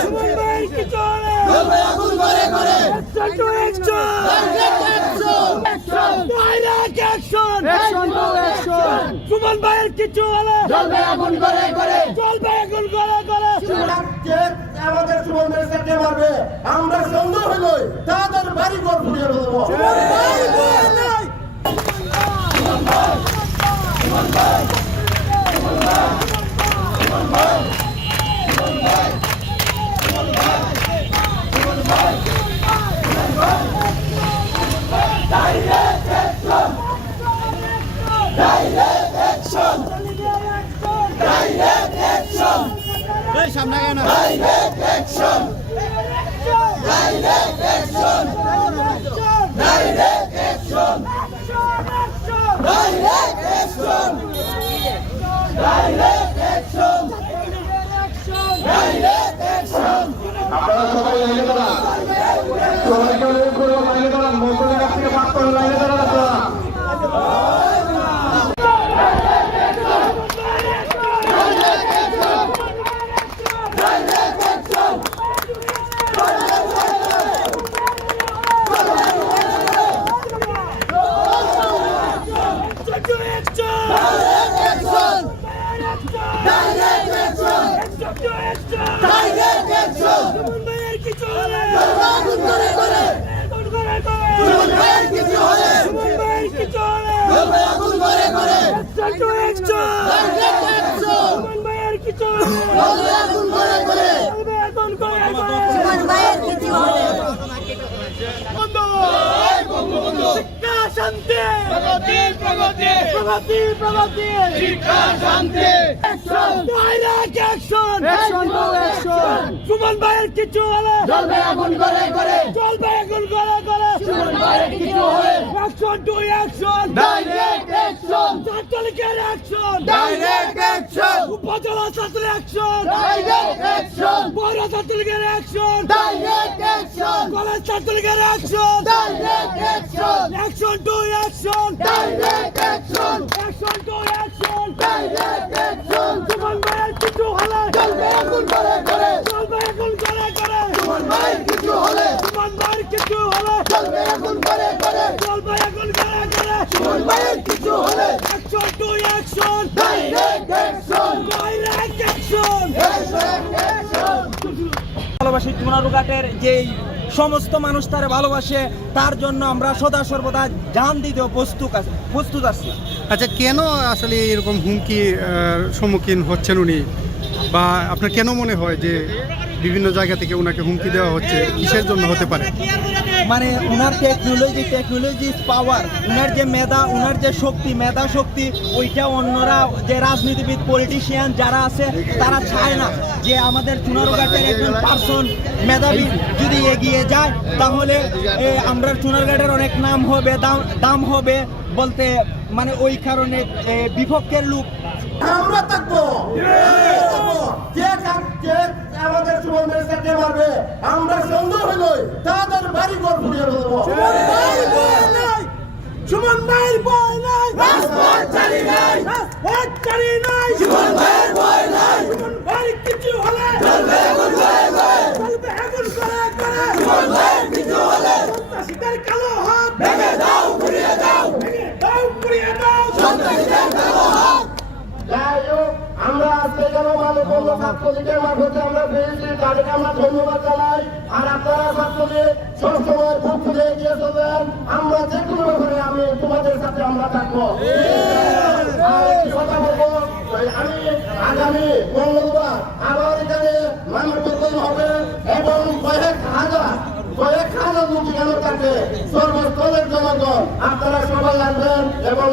সুমন ভাইয়ের কিছু হলে জ্বলবে আগুন ঘরে ঘরে সুমন ভাইয়ের কিছু হলে জ্বলবে আগুন ঘরে ঘরে চলবে এখন গলা গলা আমাদের সুমন ভাইয়ের সাথে মারবে আমরা সন্দেহ হইলই তাদের বাড়ি ঘর পুড়িয়ে ফেলবো সামনে কেন direct action direct action direct action direct action direct action direct action আপনারা সবাই লাইনে দাঁড়ান, সবাইকে অনুরোধ করবো লাইনে দাঁড়ান, মৌসুমীর কাছ থেকে পাঠ করে লাইনে দাঁড়ান আপনারা। সুমন ভাইয়ের কিছু হলে জ্বলবে আগুন ঘরে ঘরে চলবে এখন গলা গলা সুমন ভাইয়ের কিছু হলে action to action direct action ছাত্রলীগের অ্যাকশন ডাইরেক্ট অ্যাকশন উপজেলা ছাত্র অ্যাকশন ডাইরেক্ট অ্যাকশন পৌর ছাত্রলীগের অ্যাকশন ডাইরেক্ট অ্যাকশন কলেজ ছাত্রলীগের action direct action action to action direct action action to action direct action Suman ভাইয়ের কিছু হলে জ্বলবে আগুন ঘরে ঘরে চলবে এখন গলা গলা সুমন ভাইয়ের কিছু হলে সুমন ভাইয়ের কিছু হলে জ্বলবে আগুন ঘরে ঘরে চলবে এখন গলা গলা সুমন ভাইয়ের কিছু হলে action to action direct action direct action direct action ভালোবাসি চুনারুঘাটের যেই সমস্ত মানুষ তারা ভালোবাসে তার জন্য আমরা সদা সর্বদা জান দিতেও প্রস্তুত আছি। আচ্ছা, কেন আসলে এরকম হুমকি সম্মুখীন হচ্ছেন উনি, বা আপনার কেন মনে হয় যে বিভিন্ন জায়গা থেকে ওনাকে হুমকি দেওয়া হচ্ছে, কিসের জন্য হতে পারে? মানে ওনার টেকনোলজি পাওয়ার, ওনার যে মেধা, ওনার যে শক্তি, মেধা শক্তি, ওইটা অন্যরা যে রাজনীতিবিদ পলিটিশিয়ান যারা আছে তারা চায় না যে আমাদের চুনারুঘাটের একজন পার্সন মেধাবী যদি এগিয়ে যায় তাহলে আমরা চুনারুঘাটের অনেক নাম হবে, দাম হবে বলতে, মানে ওই কারণে বিপক্ষের লোক আমরা থাকবো আমাদের সুমন ভাইয়ের সাথে মারবে আমরা সন্দেহ হইলই তাদের বাড়ি ঘর পুড়িয়ে ফেলবো সুমন ভাইয়ের ভয় নাই রাজপথ চালি নাই রাজপথ চালি নাই সুমন ভাইয়ের ভয় নাই সুমন ভাইয়ের কিছু হলে জ্বলবে আগুন ঘরে ঘরে চলবে এখন গলা গলা সুমন ভাইয়ের কিছু হলে সন্ত্রাসীদের কালো হাত ভেঙে দাও ঘুরিয়ে দাও ভেঙে দাও পুড়িয়ে দাও সন্ত্রাসীদের কালো হাত। যাই হোক, আমরা আজকে যেন মানব বন্ধু ছাত্রলীগের মারফতে আমরা পেয়েছি, তাদেরকে আমরা ধন্যবাদ জানাই। আর আপনারা ছাত্রলীগ সবসময় বুক ফুলে এগিয়ে চলবেন, আমরা যে কোনো ব্যাপারে আমি তোমাদের সাথে আমরা থাকবো। আর একটি কথা বলবো, আমি আগামী মঙ্গলবার আবার এখানে মানববন্ধন হবে এবং কয়েক হাজার লোক এখানে থাকবে, সর্বস্তরের জনগণ। আপনারা সবাই আসবেন এবং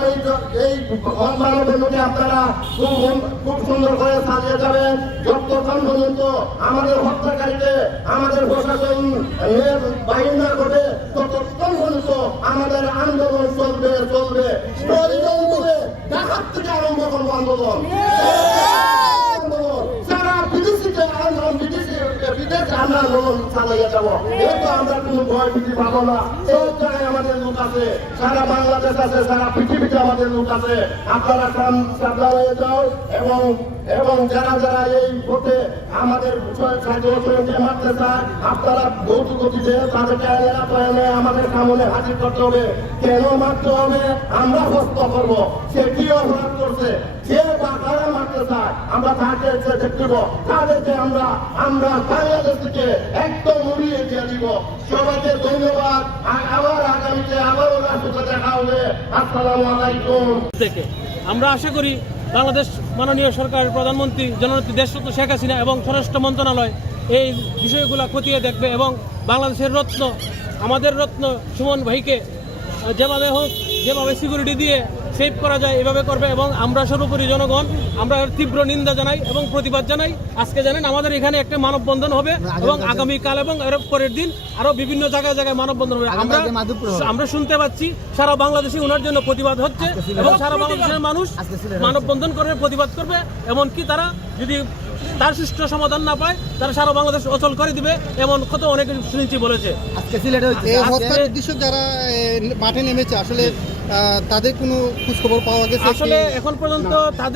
এই মানববন্ধনকে আপনারা খুব সুন্দর করে সাজিয়ে যাবেন। যতক্ষণ পর্যন্ত আমাদের হত্যাকারীকে আমাদের প্রশাসন বাহিনী না ঘটে ততক্ষণ পর্যন্ত আমাদের আন্দোলন চলবে। প্রয়োজন করে ডাকাত থেকে আরম্ভ করবো আন্দোলন। সারা বিদেশে আমরা আন্দোলন চালাইয়া যাবো। এর তো আমরা কোনো ভয় ভীতি পাবো না। সব জায়গায় আমাদের লোক আছে, সারা বাংলাদেশ আছে, সারা পৃথিবীতে আমাদের লোক আছে। আপনারা সাবধান হয়ে যাও এবং এবং যারা যারা এই ভোটে আমাদের ছাত্রকে মারতে চায়, আপনারা দ্রুত গতিতে তাদেরকে আমাদের সামনে হাজির করতে হবে। কেন মারতে হবে আমরা প্রশ্ন করবো, সে কি অপরাধ করছে, যে বা কারা মারতে চায় আমরা তাকে দেখব, তাদেরকে আমরা বাংলাদেশ থেকে একদম উড়িয়ে দিয়ে দিব। সবাইকে ধন্যবাদ। আবার আগামীতে আবারও রাষ্ট্রকে দেখা হবে। আসসালামু আলাইকুম। থেকে আমরা আশা করি বাংলাদেশ মাননীয় সরকারের প্রধানমন্ত্রী জননেত্রী দেশরত্ন শেখ হাসিনা এবং স্বরাষ্ট্র মন্ত্রণালয় এই বিষয়গুলো খতিয়ে দেখবে এবং বাংলাদেশের রত্ন, আমাদের রত্ন সুমন ভাইকে যেভাবে হোক, যেভাবে সিকিউরিটি দিয়ে সেভ করা যায় এভাবে করবে। এবং আমরা সর্বোপরি জনগণ আমরা তীব্র নিন্দা জানাই এবং প্রতিবাদ জানাই। আজকে জানেন আমাদের এখানে একটা মানববন্ধন হবে এবং আগামীকাল এবং এর পরের দিন আরো বিভিন্ন জায়গায় জায়গায় মানববন্ধন হবে। আমরা শুনতে পাচ্ছি সারা বাংলাদেশে ওনার জন্য প্রতিবাদ হচ্ছে এবং সারা বাংলাদেশের মানুষ মানববন্ধন করে প্রতিবাদ করবে। এমনকি তারা যদি তার সুষ্ঠু সমাধান না পায় তারা সারা বাংলাদেশ অচল করে দিবে, এমন কত অনেকে শুনেছি বলেছে। এই হত্যার উদ্দেশ্য যারা মাঠে নেমেছে আসলে তাদের কোনো খোঁজ খবর পাওয়া গেছে? আসলে এখন পর্যন্ত তাদের